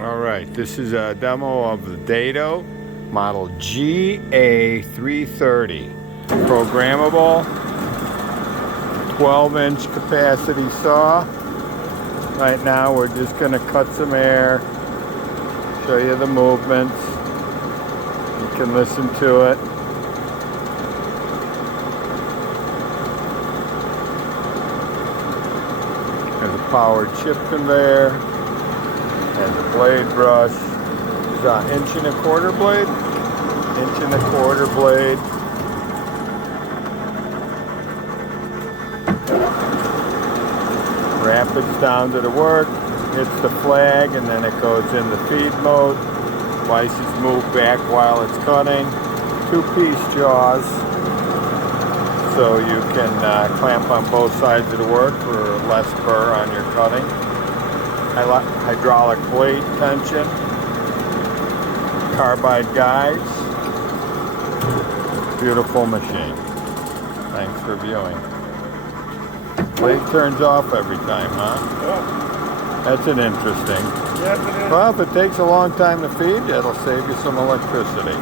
All right, this is a demo of the Daito model GA330 Programable 12-inch capacity saw. Right now we're just going to cut some air, show you the movements. You can listen to it. There's a powered chip conveyor and the blade brush. It's an 1.25 blade. 1.25 blade. Rapids down to the work, hits the flag, and then it goes into feed mode. Vices move back while it's cutting. 2-piece jaws, so you can clamp on both sides of the work for less burr on your cutting. Hydraulic blade tension, carbide guides. Beautiful machine. Thanks for viewing. Blade turns off every time, huh? Yeah. That's an interesting. Yes, it is. Well, if it takes a long time to feed, it'll save you some electricity.